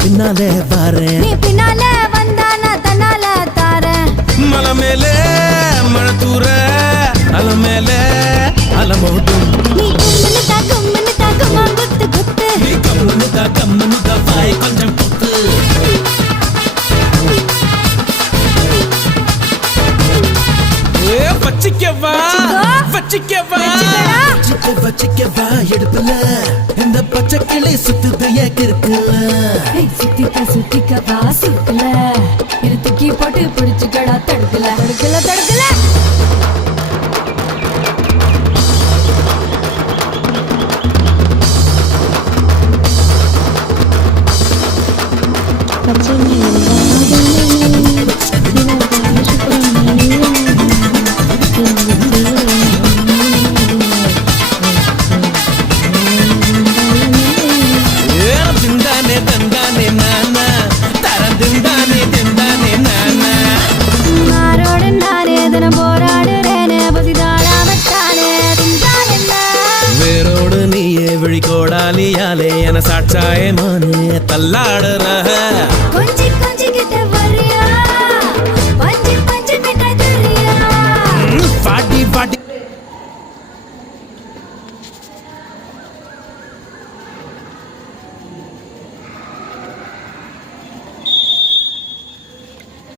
பின்னாலே பாரு நீ பின்னாலே வந்தா நான் தன்னால தாரேன் மலை மேலே மழை தூர அல மேலே அலமோட்டும் நீ கும்முன்னு தாக்குமா குத்து குத்து நீ கம்முன்னு தா வாய் கொஞ்சம் குத்து வச்சிக்கவா வச்சிக்கவா எடுப்புல இந்த பச்சை கிளி சுத்துது ஏக்கிருக்குல சுத்திக்கவா சுத்தல இது தூக்கி போட்டு பிடிச்சுக்கடா தடுக்கல வேரோடு நீயே விழிகோடாலியாலே என சாட்சாயே மானே தள்ளாடுற கொஞ்சம்